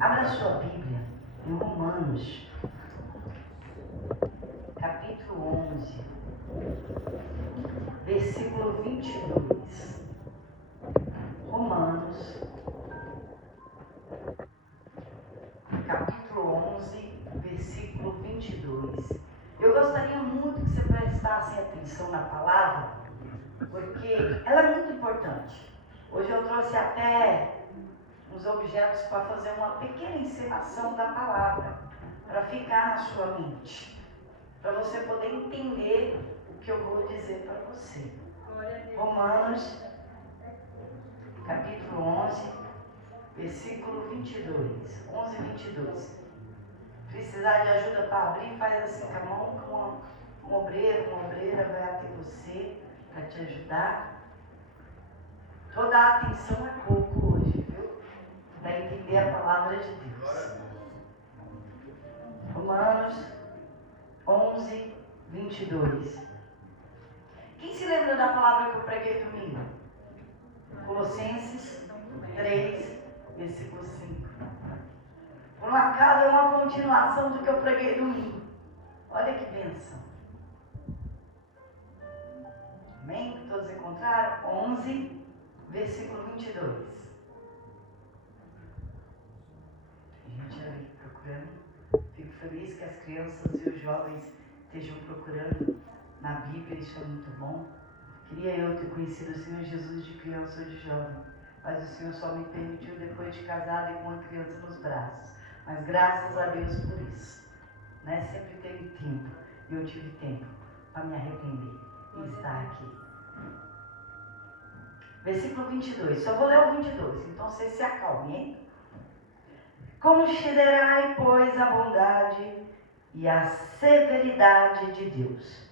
Abra sua Bíblia em Romanos, capítulo 11, versículo 22. Romanos, capítulo 11, versículo 22. Eu gostaria muito que você prestasse atenção na palavra, porque ela é muito importante. Hoje eu trouxe até uns objetos para fazer uma pequena encenação da palavra, para ficar na sua mente, para você poder entender o que eu vou dizer para você. Romanos, capítulo 11, versículo 22. 11, 22. Precisar de ajuda para abrir, faz assim com a mão, um obreiro, uma obreira vai até você para te ajudar. Toda a atenção é pouco hoje, viu? Para entender a palavra de Deus. Romanos 11, 22. Quem se lembra da palavra que eu preguei domingo? Colossenses 3, versículo 5. Por um acaso é uma continuação do que eu preguei domingo. Olha que bênção. Amém? Todos encontraram? 11, versículo 22. A gente ali procurando. Fico feliz que as crianças e os jovens estejam procurando na Bíblia, isso é muito bom. Queria eu ter conhecido o Senhor Jesus de criança ou de jovem, mas o Senhor só me permitiu depois de casado e com uma criança nos braços. Mas graças a Deus por isso. Né? Sempre teve tempo, e eu tive tempo para me arrepender e estar aqui. Versículo 22, só vou ler o 22, então vocês se acalmem, hein? Considerai, pois, a bondade e a severidade de Deus.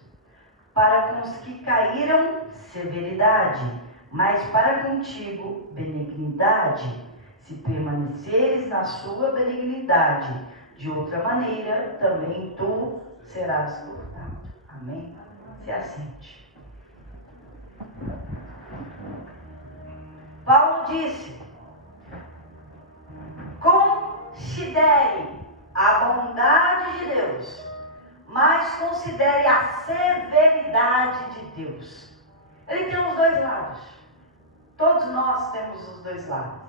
Para com os que caíram, severidade, mas para contigo, benignidade. Se permaneceres na sua benignidade, de outra maneira, também tu serás cortado. Amém? Se assente. Paulo disse: considere a bondade de Deus, mas considere a severidade de Deus. Ele tem os dois lados. Todos nós temos os dois lados.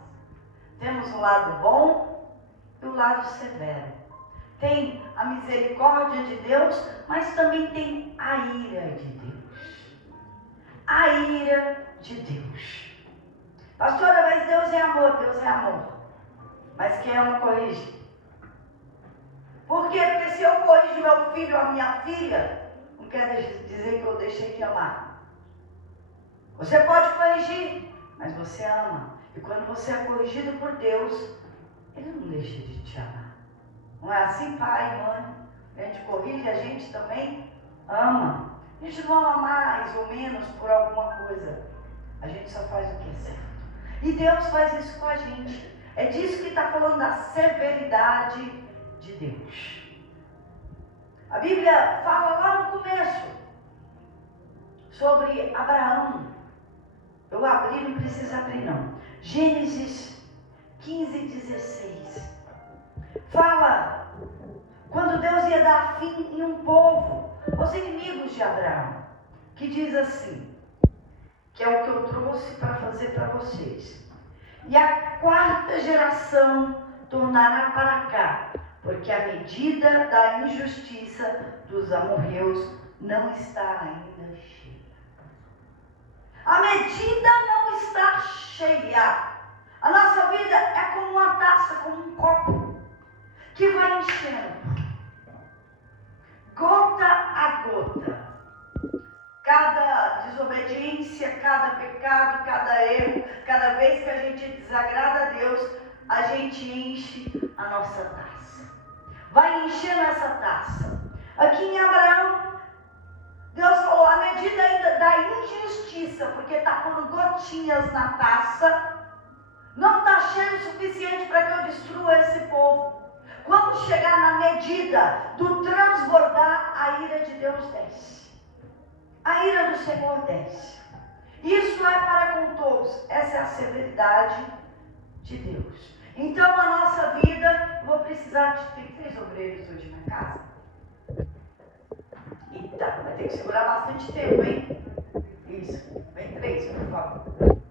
Temos o lado bom e o lado severo. Tem a misericórdia de Deus, mas também tem a ira de Deus. A ira de Deus. Pastora, mas Deus é amor. Deus é amor. Mas quem ama corrige? Por quê? Porque se eu corrijo meu filho ou a minha filha, não quer dizer que eu deixei de amar. Você pode corrigir, mas você ama. E quando você é corrigido por Deus, Ele não deixa de te amar. Não é assim, pai e mãe? A gente corrige, a gente também ama. A gente não ama mais ou menos por alguma coisa. A gente só faz o que é certo. E Deus faz isso com a gente. É disso que está falando, da severidade de Deus. A Bíblia fala lá no começo sobre Abraão. Eu abri, não precisa abrir não. Gênesis 15, 16. Fala quando Deus ia dar fim em um povo, os inimigos de Abraão, que diz assim, que é o que eu trouxe para fazer para vocês. E a quarta geração tornará para cá, porque a medida da injustiça dos amorreus não está ainda cheia. A medida não está cheia. A nossa vida é como uma taça, como um copo, que vai enchendo, gota a gota. Cada desobediência, cada pecado, cada erro, cada vez que a gente desagrada a Deus, a gente enche a nossa taça. Vai enchendo essa taça. Aqui em Abraão, Deus falou, a medida ainda da injustiça, porque está pondo gotinhas na taça, não está cheio o suficiente para que eu destrua esse povo. Quando chegar na medida do transbordar, a ira de Deus desce. A ira do Senhor desce. Isso é para com todos. Essa é a severidade de Deus. Então a nossa vida, eu vou precisar de 3 obreiros hoje na casa. Eita, vai ter que segurar bastante tempo, hein? Isso, vem 3, por favor.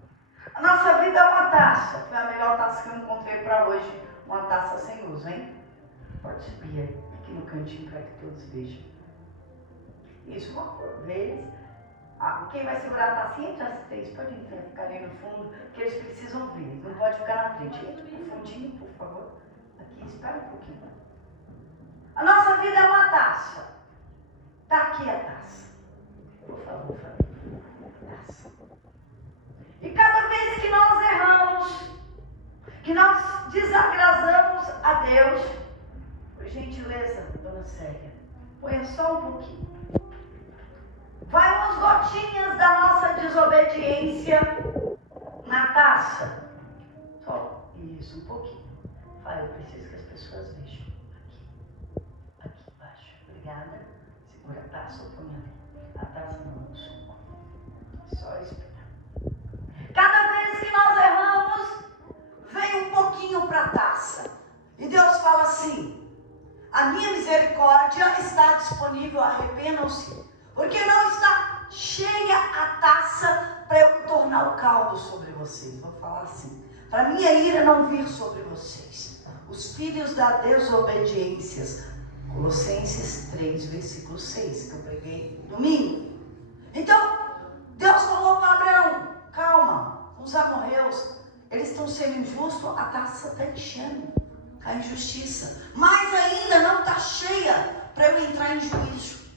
A nossa vida é uma taça. Foi a melhor taça que eu encontrei para hoje. Uma taça sem uso, hein? Pode subir aqui no cantinho para que todos vejam. Isso, uma por vez. Quem vai segurar a tacinha entre as 3? Pode ficar ali no fundo, que eles precisam ver. Não pode ficar na frente. Entra no fundinho, por favor. Aqui, espera um pouquinho. A nossa vida é uma taça. Está aqui a taça. Por favor, família. Taça. E cada vez que nós erramos, que nós desagradamos a Deus, por gentileza, dona Célia, põe só um pouquinho. Vai umas gotinhas da nossa desobediência na taça. Só isso, um pouquinho. Vai, eu preciso que as pessoas vejam. Aqui embaixo. Obrigada. Segura a taça ou põe ali. A taça não, no suco. Só esperar. Cada vez que nós erramos, vem um pouquinho para a taça. E Deus fala assim: a minha misericórdia está disponível, arrependam-se. Porque não está cheia a taça para eu tornar o caldo sobre vocês. Vou falar assim: para minha ira não vir sobre vocês. Os filhos da desobediência. Colossenses 3, versículo 6, que eu preguei domingo. Então, Deus falou para Abraão: calma, os amorreus, eles estão sendo injustos, a taça está enchendo, a injustiça. Mas ainda não está cheia para eu entrar em juízo.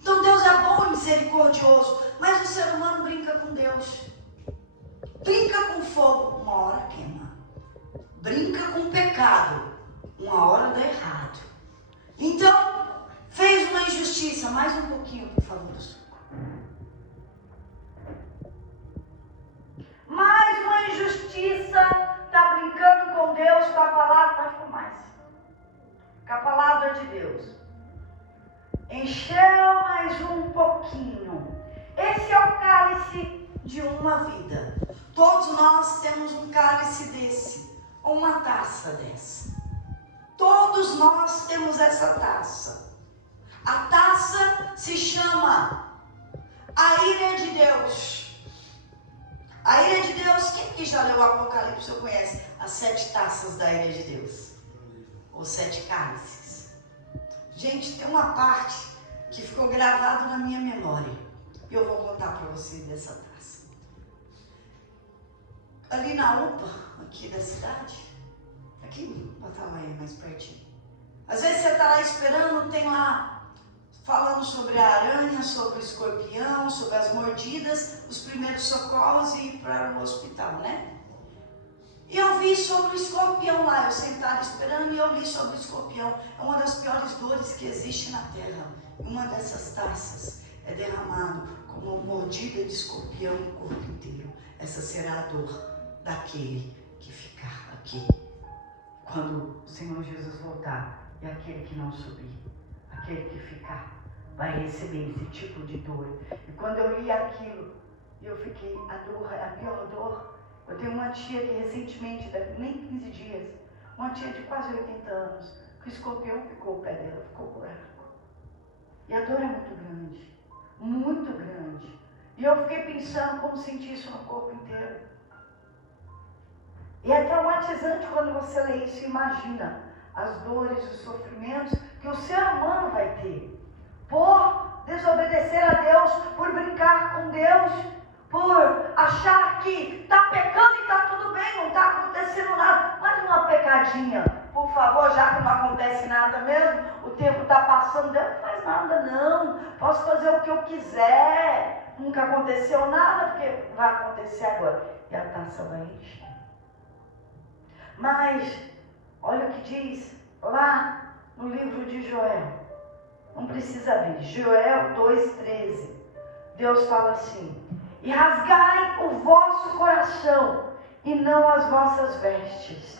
Então Deus é bom e misericordioso, mas o ser humano brinca com Deus. Brinca com fogo, uma hora queima. Brinca com pecado, uma hora dá errado. Então, fez uma injustiça. Mais um pouquinho, por favor, do suco. Mais uma injustiça, está brincando com Deus, com a palavra, pode por mais. Com a palavra de Deus. Encheu mais um pouquinho. Esse é o cálice de uma vida. Todos nós temos um cálice desse, ou uma taça dessa. Todos nós temos essa taça. A taça se chama a ira de Deus. A ira de Deus, quem que já leu o Apocalipse ou conhece as 7 taças da ira de Deus? Ou 7 cálices. Gente, tem uma parte que ficou gravada na minha memória. E eu vou contar para vocês dessa taça. Ali na UPA, aqui da cidade, aqui, botar lá aí mais pertinho. Às vezes você está lá esperando, tem lá falando sobre a aranha, sobre o escorpião, sobre as mordidas, os primeiros socorros e ir para o hospital, né? E eu vi sobre o escorpião lá, eu sentada esperando e eu li sobre o escorpião. É uma das piores dores que existe na terra. Uma dessas taças é derramado como uma mordida de escorpião no corpo inteiro. Essa será a dor daquele que ficar aqui. Quando o Senhor Jesus voltar, e aquele que não subir, aquele que ficar, vai receber esse tipo de dor. E quando eu li aquilo, eu fiquei, a dor é a pior dor. Eu tenho uma tia que recentemente, nem 15 dias, uma tia de quase 80 anos, que o escorpião picou o pé dela, ficou buraco. E a dor é muito grande, muito grande. E eu fiquei pensando como sentir isso no corpo inteiro. E é traumatizante quando você lê isso e imagina as dores, os sofrimentos que o ser humano vai ter por desobedecer a Deus, por brincar com Deus, por achar que está pecando e está tudo bem, não está acontecendo nada. Mas uma pecadinha, por favor, já que não acontece nada mesmo, o tempo está passando, Deus não faz nada não, posso fazer o que eu quiser, nunca aconteceu nada, porque vai acontecer agora. E a taça vai encher. Mas, olha o que diz lá no livro de Joel, não precisa abrir, Joel 2,13, Deus fala assim: e rasgai o vosso coração, e não as vossas vestes,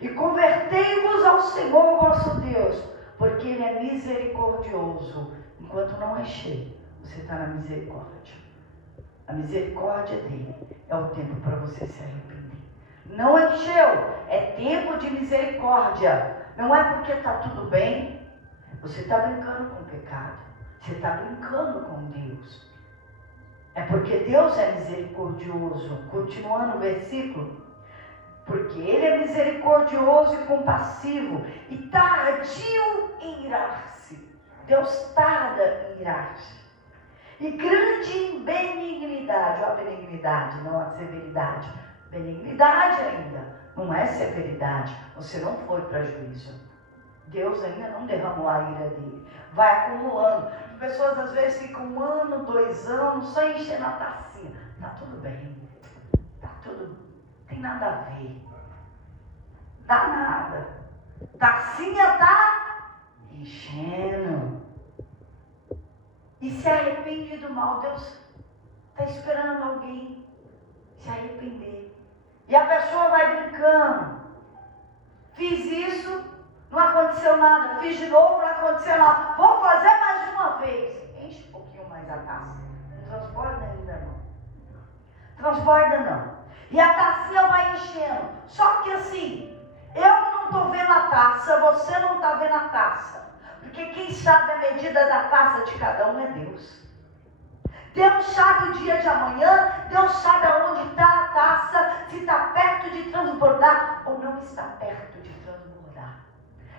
e convertei-vos ao Senhor vosso Deus, porque Ele é misericordioso. Enquanto não é cheio, você está na misericórdia. A misericórdia dele é o tempo para você se arrepender. Não encheu, tempo de misericórdia. Não é porque está tudo bem. Você está brincando com o pecado. Você está brincando com Deus. É porque Deus é misericordioso. Continuando o versículo. Porque Ele é misericordioso e compassivo e tardio em irar-se. Deus tarda em irar-se. E grande em benignidade. Olha a benignidade, não a severidade. Benignidade ainda, não é severidade. Você não foi para juízo. Deus ainda não derramou a ira dele. Vai acumulando. As pessoas às vezes ficam 1 ano, 2 anos, só enchendo a tacinha. Tá tudo bem. Tá tudo. Tem nada a ver. Dá nada. Tacinha tá enchendo. E se arrepende do mal. Deus está esperando alguém se arrepender. E a pessoa vai brincando. Fiz isso, não aconteceu nada. Fiz de novo, não aconteceu nada. Vou fazer mais uma vez. Enche um pouquinho mais a taça. Não transborda ainda não. Transborda não. E a tacinha vai enchendo. Só que assim, eu não estou vendo a taça, você não está vendo a taça. Porque quem sabe a medida da taça de cada um é Deus. Deus sabe o dia de amanhã, Deus sabe aonde está a taça, se está perto de transbordar ou não está perto de transbordar.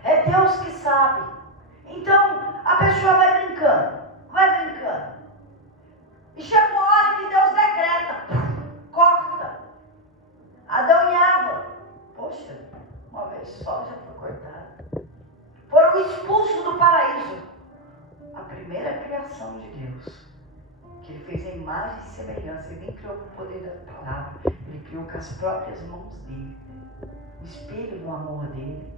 É Deus que sabe. Então, a pessoa vai brincando. E chega uma hora que Deus decreta, corta. Adão e Eva, poxa, uma vez só já foi cortado. Foram expulsos do paraíso. A primeira criação de Deus. Que Ele fez a imagem e semelhança. Ele nem criou com o poder da palavra. Ele criou com as próprias mãos dele. O espelho do amor dele.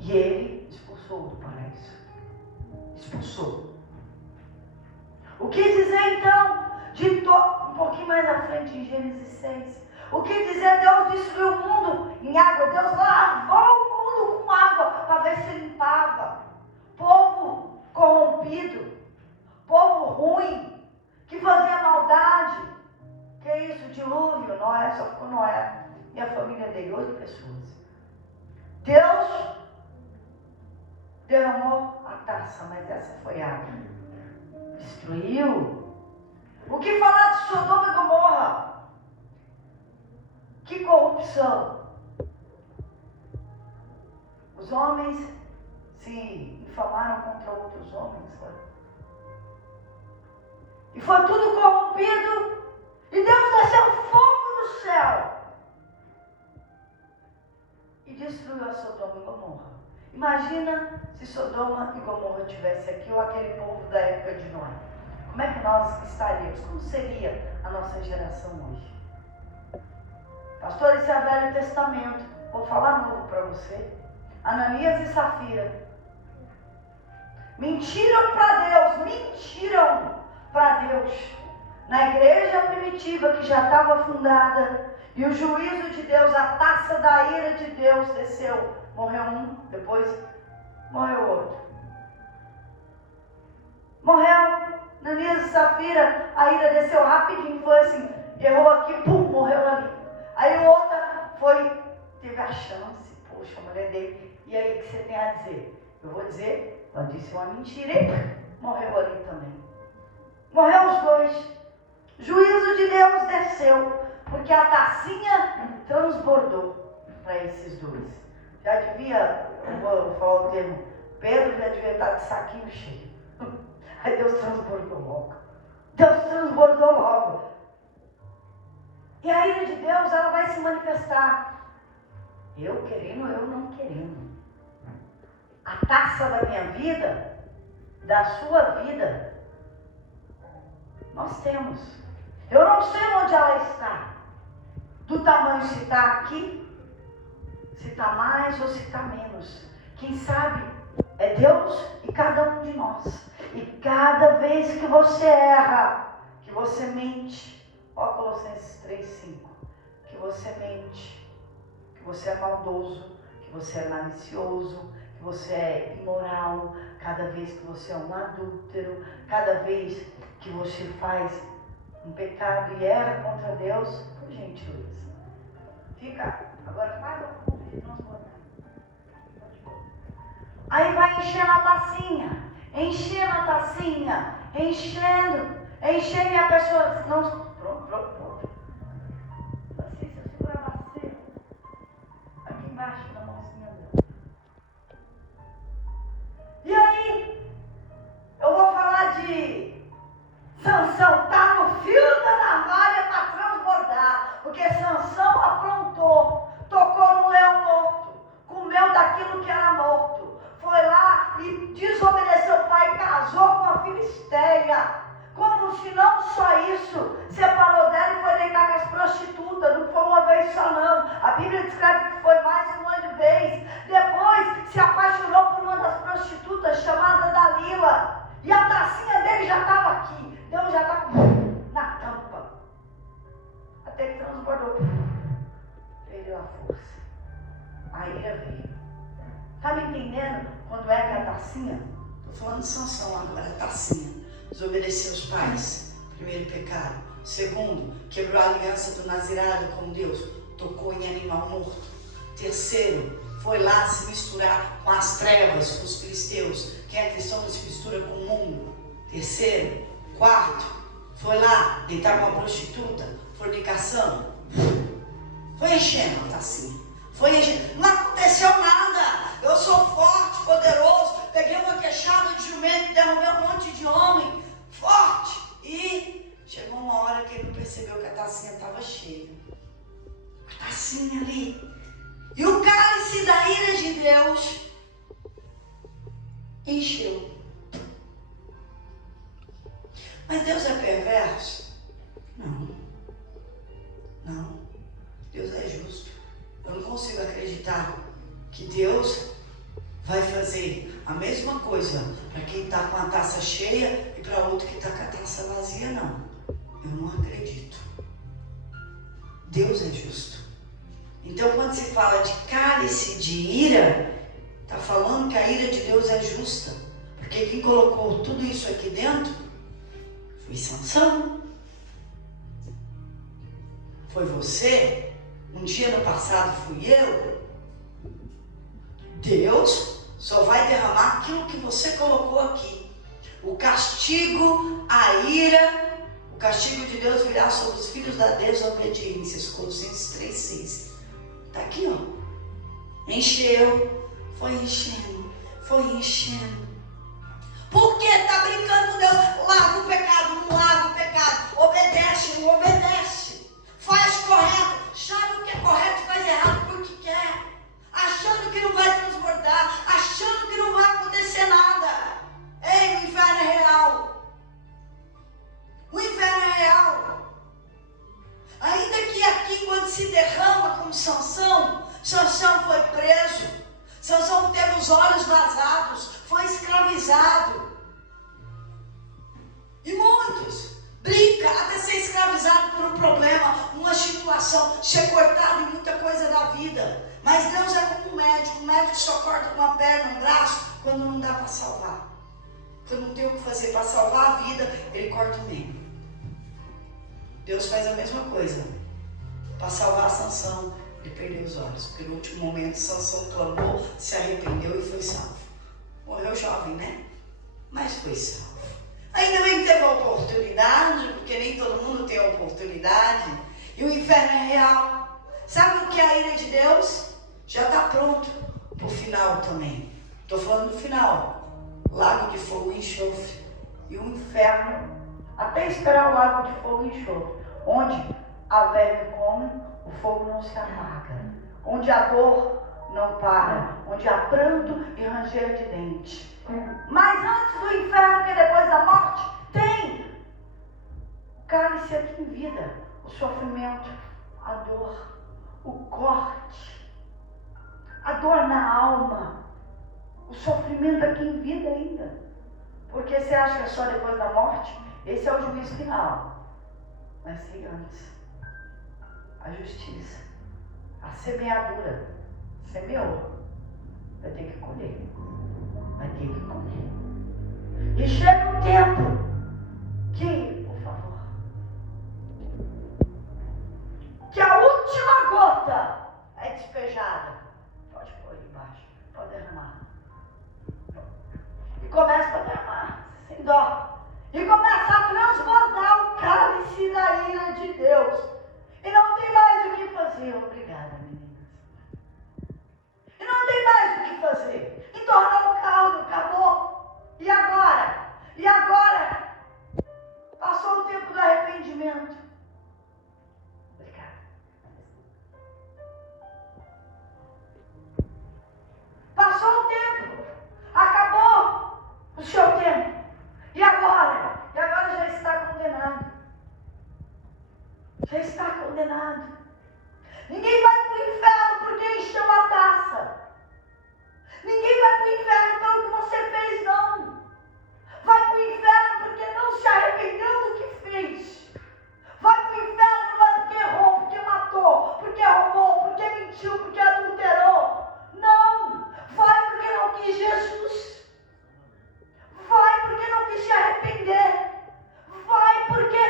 E Ele expulsou do paraíso. Expulsou. O que dizer então? Um pouquinho mais à frente em Gênesis 6. O que dizer? Deus destruiu o mundo em água. Deus lavou o mundo com água para ver se limpava. Povo corrompido. Povo ruim, que fazia maldade. Que é isso? Dilúvio. Noé, só ficou Noé e a família dele, 8 pessoas. Deus derramou a taça, mas essa foi água. Destruiu. O que falar de Sodoma e Gomorra? Que corrupção. Os homens se infamaram contra outros homens. E foi tudo corrompido. E Deus desceu fogo do céu. E destruiu a Sodoma e Gomorra. Imagina se Sodoma e Gomorra estivesse aqui, ou aquele povo da época de Noé. Como é que nós estaríamos? Como seria a nossa geração hoje? Pastor, esse é o Velho Testamento. Vou falar novo para você. Ananias e Safira. Mentiram para Deus. Na igreja primitiva que já estava fundada. E o juízo de Deus, a taça da ira de Deus desceu. Morreu um, depois morreu outro. Morreu Ananias e Safira, a ira desceu rapidinho, foi assim, errou aqui, pum, morreu ali. Aí o outro teve a chance, poxa, a mulher dele. E aí, o que você tem a dizer? Eu vou dizer, ela disse uma mentira e morreu ali também. Morreu os dois. Juízo de Deus desceu, porque a tacinha transbordou para esses dois. Já devia, vou falar o termo, Pedro já devia estar de saquinho cheio. Aí Deus transbordou logo. E a ira de Deus, ela vai se manifestar. Eu querendo, eu não querendo. A taça da minha vida, da sua vida, nós temos. Eu não sei onde ela está. Do tamanho se está aqui, se está mais ou se está menos. Quem sabe é Deus e cada um de nós. E cada vez que você erra, que você mente, ó Colossenses 3:5, que você mente, que você é maldoso, que você é malicioso, que você é imoral, cada vez que você é um adúltero, cada vez que você faz um pecado e erra contra Deus, por gentileza, Fica agora mais ao fundo de transbordar. Aí vai enchendo a tacinha, enchendo e a pessoa não. Pronto. Assim, se eu segurar a bacia, aqui embaixo na mãozinha dela. E aí, eu vou falar de Sansão, tá no fio da navalha para transbordar, porque Sansão aprontou, tocou no leão morto, comeu daquilo que era morto, foi lá e desobedeceu o pai, casou com a filisteia, como se não só isso, separou dela e foi deitar com as prostitutas, não foi uma vez só não, a Bíblia descreve que foi mais de uma vez, depois se apaixonou por uma das prostitutas chamada Dalila, e a tacinha dele já estava aqui, Deus já estava na tampa, até que transbordou, perdeu a força, a ira veio. Está me entendendo? Quando é que a tacinha, estou falando de Sansão agora, a tacinha, desobedeceu os pais, primeiro pecado. Segundo, quebrou a aliança do nazirado com Deus, tocou em animal morto. Terceiro, foi lá se misturar com as trevas, com os filisteus. Quem é cristão não se mistura com o mundo. Terceiro. Quarto, foi lá deitar com a prostituta, fornicação. Foi enchendo a tacinha. Foi enchendo. Não aconteceu nada. Eu sou forte, poderoso. Peguei uma queixada de jumento e derrubei um monte de homem. Forte. E chegou uma hora que ele percebeu que a tacinha estava cheia. A tacinha ali. E o cálice da ira de Deus encheu. Mas Deus é perverso? Não. Deus é justo. Eu não consigo acreditar que Deus vai fazer a mesma coisa para quem está com a taça cheia e para outro que está com a taça vazia, não. Eu não acredito. Deus é justo. Então, quando se fala de cálice de ira, está falando que a ira de Deus é justa. Porque quem colocou tudo isso aqui dentro foi Sansão. Foi você. Um dia no passado fui eu. Deus só vai derramar aquilo que você colocou aqui. O castigo, a ira, o castigo de Deus virá sobre os filhos da desobediência. Colossenses 3,6. Está aqui, ó. Encheu, foi enchendo. Por que está brincando com Deus? Larga o pecado, não larga o pecado. Obedece, não obedece. Faz correto. Sabe o que é correto e faz errado porque quer. Achando que não vai transbordar. Achando que não vai acontecer nada. Ei, o inferno é real. O inferno é real. Ainda que aqui, quando se derrama como Sansão foi preso. Sansão teve os olhos vazados. Foi escravizado. E muitos brincam até ser escravizado por um problema, uma situação, ser cortado em muita coisa da vida. Mas Deus é como um médico. O médico só corta uma perna, um braço, quando não dá para salvar. Quando não tem o que fazer para salvar a vida, ele corta o meio. Deus faz a mesma coisa. Para salvar Sansão, ele perdeu os olhos. Porque no último momento, Sansão clamou, se arrependeu e foi salvo. Morreu jovem, né? Mas foi salvo. Ainda bem que teve a oportunidade, porque nem todo mundo tem a oportunidade. E o inferno é real. Sabe o que é a ira de Deus? Já está pronto para o final também. Estou falando do final. Lago de fogo e enxofre. E o inferno, até esperar o lago de fogo e enxofre. Onde a verme come, o fogo não se apaga. Onde a dor não para. Onde há pranto e ranger de dente. Mas antes do inferno, que depois da morte, tem o cálice aqui em vida. O sofrimento, a dor, o corte, a dor na alma, o sofrimento aqui em vida ainda. Porque você acha que é só depois da morte? Esse é o juízo final. Mas tem antes. A justiça, a semeadura. Semeou, vai ter que colher. Vai ter que comer. E chega um tempo que, por favor, que a última gota dó. E começa a transbordar o cálice da ira de Deus. E não tem mais o que fazer. Obrigada, meninas. E não tem mais o que fazer. Entornou o caldo, acabou. E agora? E agora? Passou o tempo do arrependimento. Obrigada. Passou o tempo. Acabou o seu tempo. E agora? E agora já está condenado. Já está condenado. Ninguém vai para o inferno porque encheu a taça. Ninguém vai para o inferno pelo que você fez, não. Vai para o inferno porque não se arrependeu do que fez. Vai para o inferno não é porque errou, porque matou, porque roubou, porque mentiu, porque adulterou. Não. Vai porque não quis Jesus. Vai porque não quis se arrepender. Vai porque,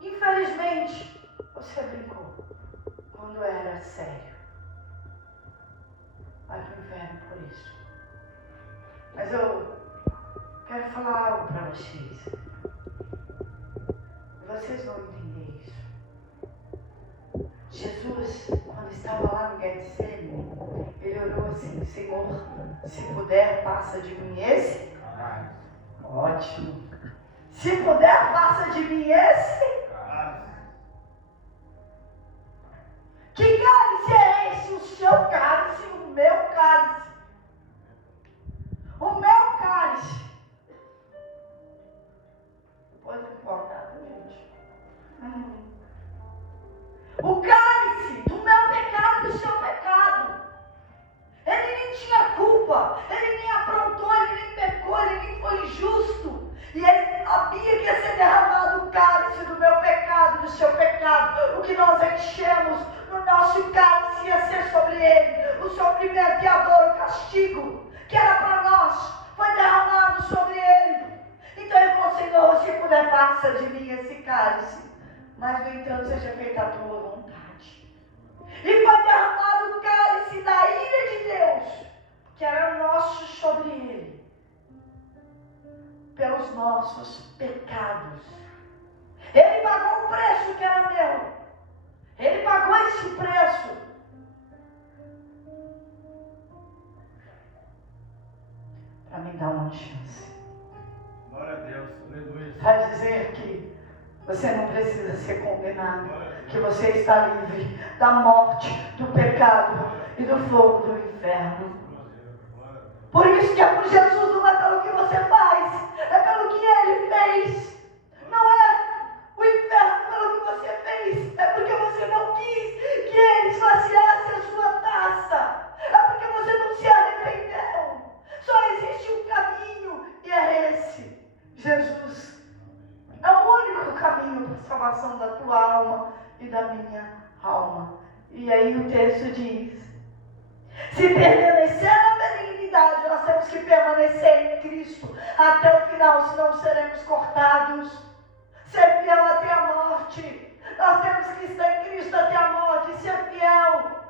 infelizmente, você brincou quando era sério. Vai para o inferno por isso. Mas eu quero falar algo para vocês. Vocês vão entender isso. Jesus, quando estava lá no Getsemane, ele orou assim: Senhor, se puder, passa de mim esse. Ótimo. Se puder, passa de mim esse. Que cálice é esse? O seu cálice, o meu cálice. O meu cálice. Pode importar, gente. O cálice do meu pecado e do seu pecado. Ele nem tinha culpa, ele nem aprontou, ele nem pecou, ele nem foi injusto. E ele sabia que ia ser derramado o cálice do meu pecado e do seu pecado. O que nós enchemos no nosso cálice ia ser sobre ele. O sofrimento e a dor, o castigo, que era para nós, foi derramado sobre ele. Então ele falou: Senhor, se puder, passa de mim esse cálice. Mas, no entanto, seja feita a tua vontade. E foi derramado o cálice da ira de Deus, que era nosso, sobre ele, pelos nossos pecados. Ele pagou o preço que era meu. Ele pagou esse preço. Para me dar uma chance. Glória a Deus, aleluia. Para dizer que você não precisa ser condenado, que você está livre da morte, do pecado e do fogo do inferno. Por isso que é por Jesus, não é pelo que você faz, é pelo que ele fez. Não é o inferno pelo que você fez, é porque você não quis que ele esvaziasse a sua taça, é porque você não se arrependeu. Só existe um caminho e é esse: Jesus. É o único caminho para a salvação da tua alma e da minha alma. E aí o texto diz: se permanecer na benignidade, nós temos que permanecer em Cristo até o final, senão seremos cortados. Ser fiel até a morte. Nós temos que estar em Cristo até a morte e ser fiel.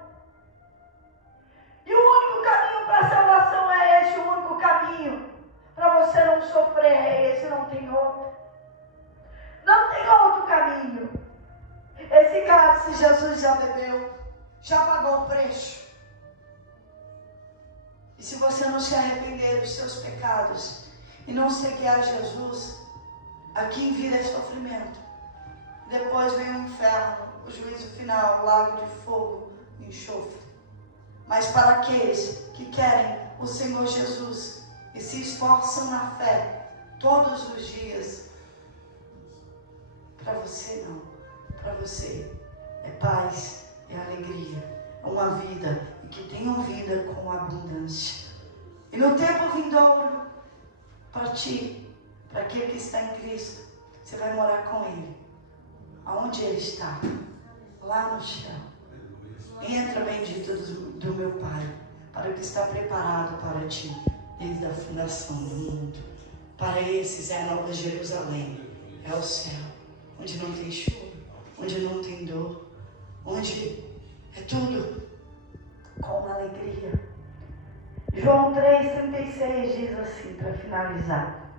E o único caminho para a salvação é esse, o único caminho para você não sofrer é esse, não tem outro. Não tem outro caminho. Esse cálice Jesus já bebeu, já pagou o preço. E se você não se arrepender dos seus pecados e não seguir a Jesus, aqui vira sofrimento. Depois vem o inferno, o juízo final, o lago de fogo e enxofre. Mas para aqueles que querem o Senhor Jesus e se esforçam na fé todos os dias, para você não, para você é paz, é alegria, é uma vida, e que tenham vida com abundância. E no tempo vindouro, para ti, para aquele que está em Cristo, você vai morar com Ele. Aonde Ele está? Lá no céu. Entra, bendito do meu Pai, para o que está preparado para ti, desde a fundação do mundo. Para esses é a Nova Jerusalém, é o céu, onde não tem chuva, onde não tem dor, onde é tudo com alegria. João 3,36 diz assim, para finalizar: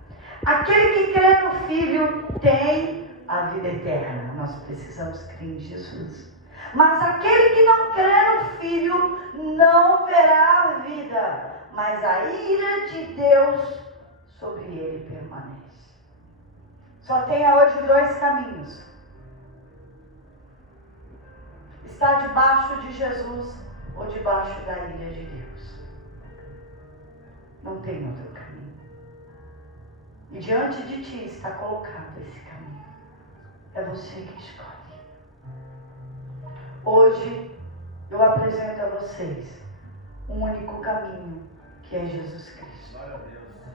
Aquele que crê no Filho tem a vida eterna. Nós precisamos crer em Jesus. Mas aquele que não crê no Filho não verá a vida, mas a ira de Deus sobre ele permanece. Só tem hoje dois caminhos: estar debaixo de Jesus ou debaixo da ira de Deus. Não tem outro caminho. E diante de ti está colocado esse caminho. É você que escolhe. Hoje eu apresento a vocês um único caminho, que é Jesus Cristo.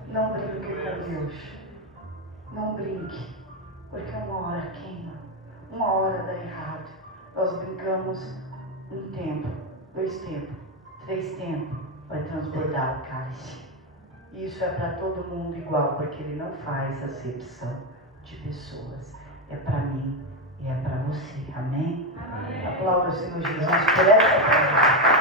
Não brinque com Deus. Não brinque, porque uma hora queima, uma hora dá errado. Nós brincamos um tempo, 2 tempos, 3 tempos, vai transbordar o cálice. E isso é para todo mundo igual, porque ele não faz acepção de pessoas. É para mim e é para você. Amém? Amém. Aplauda o Senhor Jesus por essa palavra.